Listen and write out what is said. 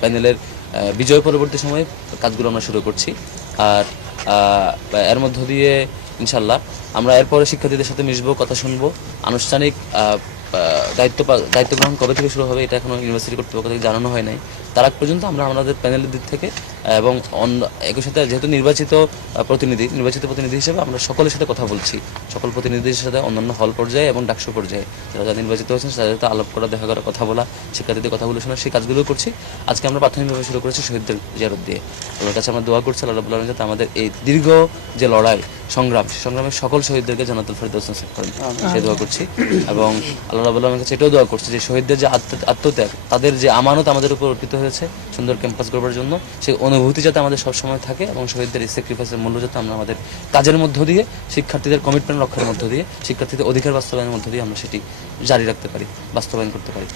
প্যানেলের বিজয় পরবর্তী সময়ে কাজগুলো আমরা শুরু করছি। আর এর মধ্য দিয়ে ইনশাল্লাহ আমরা এরপরে শিক্ষার্থীদের সাথে মিশবো, কথা শুনবো। আনুষ্ঠানিক দায়িত্ব গ্রহণ কবে থেকে শুরু হবে এটা এখনো ইউনিভার্সিটি কর্তৃপক্ষ থেকে জানানো হয় নাই। তার আগ পর্যন্ত আমরা আমাদের প্যানেলের দিক থেকে এবং একই সাথে যেহেতু নির্বাচিত প্রতিনিধি হিসেবে আমরা সকলের সাথে কথা বলছি, সকল প্রতিনিধিদের সাথে অন্যান্য হল পর্যায়ে এবং ডাকসু পর্যায়ে যারা নির্বাচিত হয়েছেন তাদের সাথে আলাপ করা, দেখা করা, কথা বলা, শিক্ষার্থীদের কথাগুলো শোনা, সেই কাজগুলো করছি। আজকে আমরা প্রাথমিকভাবে শুরু করেছি শহীদদের জিয়ারত দিয়ে। ওদের কাছে আমরা দোয়া করছি আল্লাহ রাব্বুল আলামিন যাতে আমাদের এই দীর্ঘ যে লড়াই সংগ্রামের সকল শহীদদেরকে জান্নাতুল ফেরদৌস নসিব করেন, সেই দোয়া করছি। এবং আল্লাহ রাব্বুল আলামিনের কাছে এটাও দোয়া করছি যে শহীদদের যে আত্মত্যাগ, তাদের যে আমানত আমাদের উপর অর্পিত হয়েছে সুন্দর ক্যাম্পাস গড়বার জন্য, সেই অনুভূতি যাতে আমাদের সবসময় থাকে এবং শহীদদের এই স্যাক্রিফাইসের মূল্য যাতে আমরা আমাদের কাজের মধ্য দিয়ে, শিক্ষার্থীদের কমিটমেন্ট রক্ষার মধ্য দিয়ে, শিক্ষার্থীদের অধিকার বাস্তবায়নের মধ্য দিয়ে আমরা সেটি জারি রাখতে পারি, বাস্তবায়ন করতে পারি।